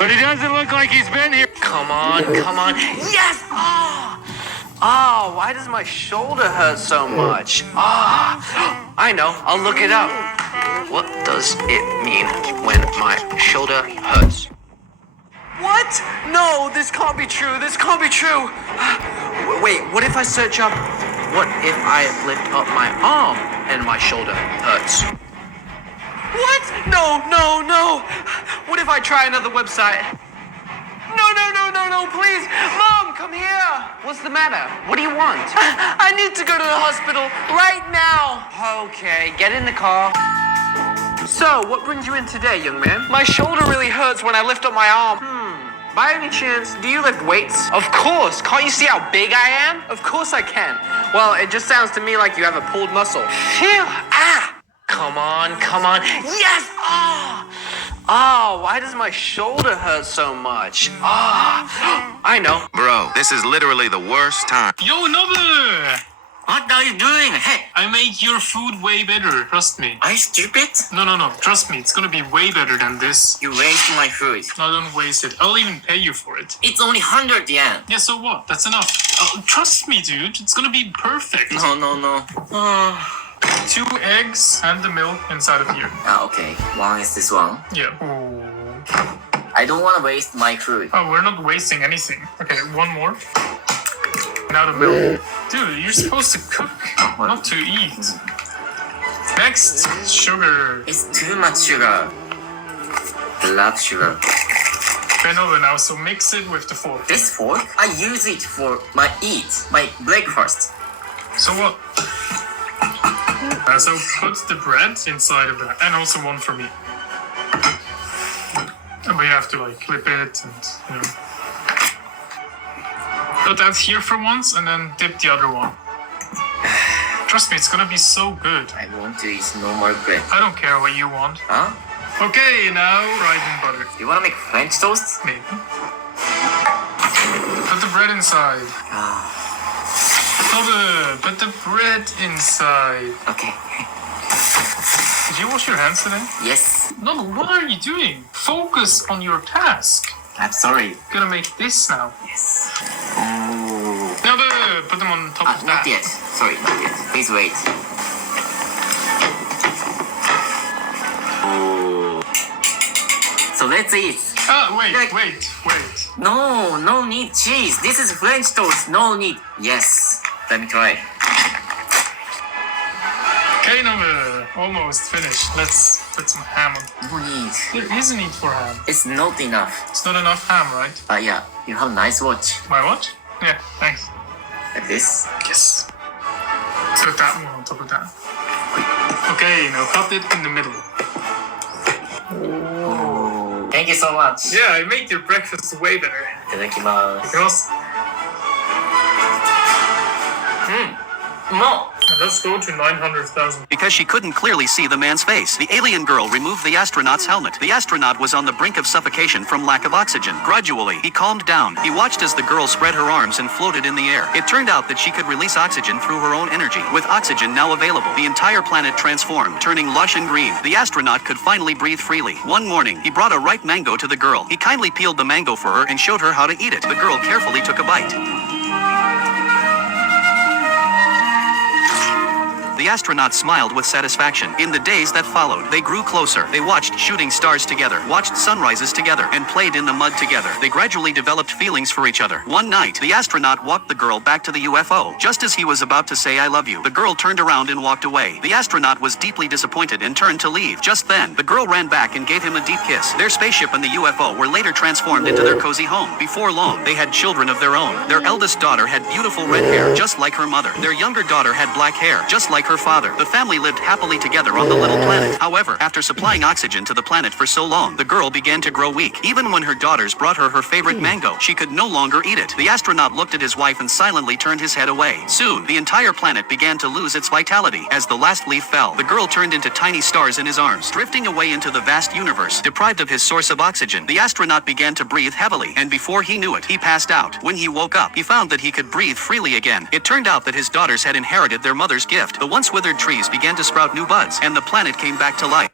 But he doesn't look like he's been here. Come on, come on. Yes! Oh, why does my shoulder hurt so much? I know. I'll look it up. What does it mean when my shoulder hurts? What? No, this can't be true. This can't be true. Wait, what if I search up, what if I lift up my arm and my shoulder hurts? What? No, no, no. What if I try another website? No, please. Mom, come here. What's the matter? What do you want? I need to go to the hospital right now. Okay, get in the car. So, what brings you in today, young man? My shoulder really hurts when I lift up my arm. By any chance, do you lift weights? Of course. Can't you see how big I am? Of course I can. Well, it just sounds to me like you have a pulled muscle. Phew. Come on, come on. Yes! Why does my shoulder hurt so much? I know. Bro, this is literally the worst time. Yo, Nobu! What are you doing? Hey, I make your food way better, trust me. are you stupid? No, trust me, it's gonna be way better than this. You waste my food. No, don't waste it. I'll even pay you for it. It's only 100 yen. Yeah, so what? That's enough. Trust me, dude. It's gonna be perfect. No. 2 eggs and the milk inside of here. Okay. One is this one. Yeah. I don't want to waste my food. Oh, we're not wasting anything. Okay, one more. Now the milk. Dude, you're supposed to cook, not to eat. Next, sugar. It's too much sugar. Black sugar. Bend over now, so mix it with the fork. This fork, I use it for my breakfast. So what? So put the bread inside of that, and also one for me. And we have to like clip it and, you know. Put that here for once, and then dip the other one. Trust me, it's gonna be so good. I want to eat normal bread. I don't care what you want. Huh? Okay, now rising butter. You want to make French toast? Maybe. Put the bread inside. Put the bread inside. Okay. Did you wash your hands today? Yes. No, what are you doing? Focus on your task. I'm sorry. Gonna make this now. Yes. Oh. Now put them on top of that. Not yet. Sorry, not yet. Please wait. Oh. So let's eat. Wait. No need cheese. This is French toast. No need. Yes. Let me try. Okay, now almost finished. Let's put some ham on. No need. There is a need for ham. It's not enough. It's not enough ham, right? Yeah. You have a nice watch. My watch? Yeah, thanks. Like this. Yes. Put that one on top of that. Okay, now cut it in the middle. Oh. Thank you so much. Yeah, I made your breakfast way better. いただきます。 Because No. let's go to 900,000. Because she couldn't clearly see the man's face, the alien girl removed the astronaut's helmet. The astronaut was on the brink of suffocation from lack of oxygen. Gradually, he calmed down. He watched as the girl spread her arms and floated in the air. It turned out that she could release oxygen through her own energy. With oxygen now available, the entire planet transformed, turning lush and green. The astronaut could finally breathe freely. One morning, he brought a ripe mango to the girl. He kindly peeled the mango for her and showed her how to eat it. The girl carefully took a bite. The astronaut smiled with satisfaction. In the days that followed, they grew closer. They watched shooting stars together, watched sunrises together, and played in the mud together. They gradually developed feelings for each other. One night, the astronaut walked the girl back to the UFO. Just as he was about to say, "I love you," the girl turned around and walked away. The astronaut was deeply disappointed and turned to leave. Just then, the girl ran back and gave him a deep kiss. Their spaceship and the UFO were later transformed into their cozy home. Before long, they had children of their own. Their eldest daughter had beautiful red hair, just like her mother. Their younger daughter had black hair, just like her father. The family lived happily together on the little planet. However, after supplying oxygen to the planet for so long, the girl began to grow weak. Even when her daughters brought her her favorite mango, she could no longer eat it. The astronaut looked at his wife and silently turned his head away. Soon, the entire planet began to lose its vitality. As the last leaf fell, the girl turned into tiny stars in his arms, drifting away into the vast universe. Deprived of his source of oxygen, the astronaut began to breathe heavily, and before he knew it, he passed out. When he woke up, he found that he could breathe freely again. It turned out that his daughters had inherited their mother's gift. The once withered trees began to sprout new buds, and the planet came back to life.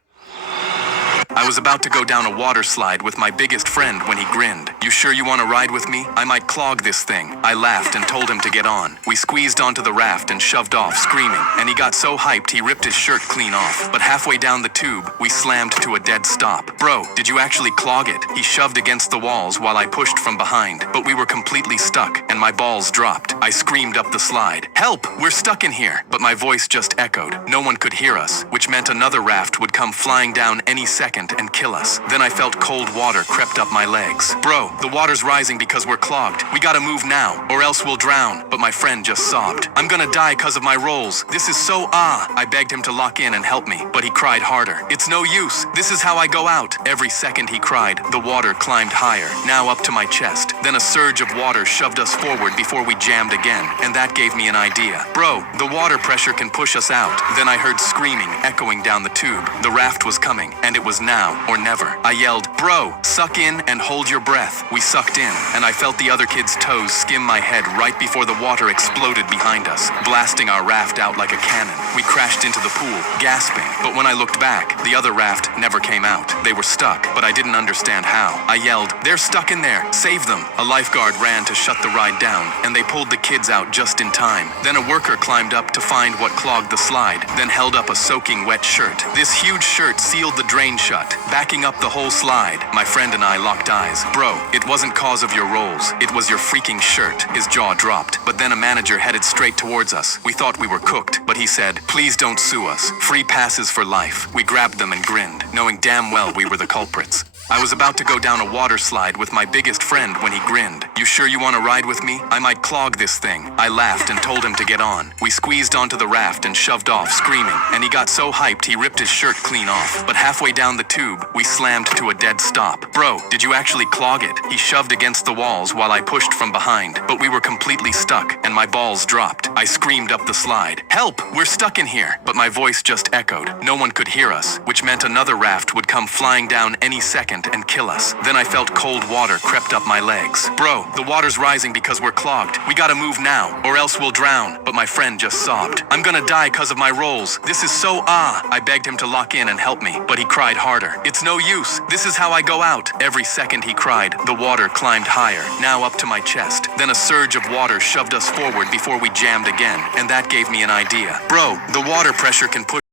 I was about to go down a water slide with my biggest friend when he grinned. You sure you want to ride with me? I might clog this thing. I laughed and told him to get on. We squeezed onto the raft and shoved off, screaming, and he got so hyped he ripped his shirt clean off. But halfway down the tube, we slammed to a dead stop. Bro, did you actually clog it? He shoved against the walls while I pushed from behind, but we were completely stuck, and my balls dropped. I screamed up the slide. Help! We're stuck in here! But my voice just echoed. No one could hear us, which meant another raft would come flying down any second and kill us. Then I felt cold water crept up my legs. Bro, the water's rising because we're clogged. We gotta move now, or else we'll drown. But my friend just sobbed. I'm gonna die because of my rolls. This is so I begged him to lock in and help me, but he cried harder. It's no use. This is how I go out. Every second he cried, the water climbed higher, now up to my chest. Then a surge of water shoved us forward before we jammed again, and that gave me an idea. Bro, the water pressure can push us out. Then I heard screaming echoing down the tube. The raft was coming, and it was now or never. I yelled, bro, suck in and hold your breath. We sucked in, and I felt the other kid's toes skim my head right before the water exploded behind us, blasting our raft out like a cannon. We crashed into the pool, gasping, but when I looked back, the other raft never came out. They were stuck, but I didn't understand how. I yelled, they're stuck in there, save them. A lifeguard ran to shut the ride down, and they pulled the kids out just in time. Then a worker climbed up to find what clogged the slide, then held up a soaking wet shirt. This huge shirt sealed the drain shut, backing up the whole slide. My friend and I locked eyes. Bro, it wasn't cause of your rolls, it was your freaking shirt. His jaw dropped, but then a manager headed straight towards us. We thought we were cooked, but he said, please don't sue us. Free passes for life. We grabbed them and grinned, knowing damn well we were the culprits. I was about to go down a water slide with my biggest friend when he grinned. You sure you want to ride with me? I might clog this thing. I laughed and told him to get on. We squeezed onto the raft and shoved off, screaming, and he got so hyped he ripped his shirt clean off. But halfway down the tube, we slammed to a dead stop. Bro, did you actually clog it? He shoved against the walls while I pushed from behind, but we were completely stuck, and my balls dropped. I screamed up the slide. Help! We're stuck in here! But my voice just echoed. No one could hear us, which meant another raft would come flying down any second and kill us. Then I felt cold water crept up my legs. Bro, the water's rising because we're clogged. We gotta move now, or else we'll drown. But my friend just sobbed. I'm gonna die because of my rolls. This is so I begged him to lock in and help me, but he cried harder. It's no use. This is how I go out. Every second he cried, the water climbed higher, now up to my chest. Then a surge of water shoved us forward before we jammed again, and that gave me an idea. Bro, the water pressure can push